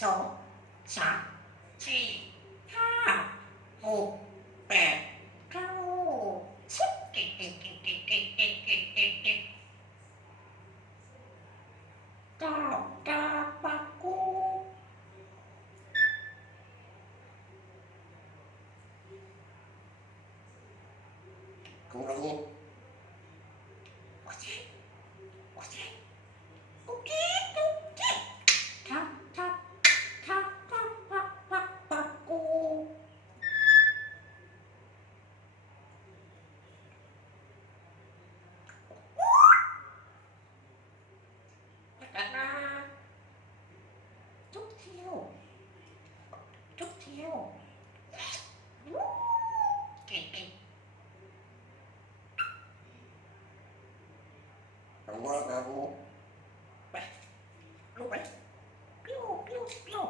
สองสามสี่ห้าหกแปดเก้าสิบก่งเก่งเก่งเก่งเก่งเก่งเก่งเก่งเก่งเก้าดาปากู cũng phải nhiên ยวทุกเที่ยวเก่งเก่งผมว่าครัไปลูกไปปิ้วปิ้วปิ้ว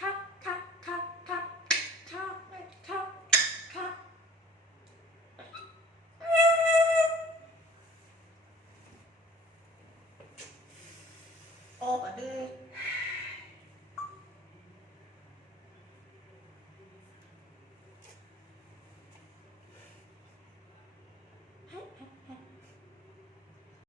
ครับครัครัครัครัครับครับโอ้ดื้อ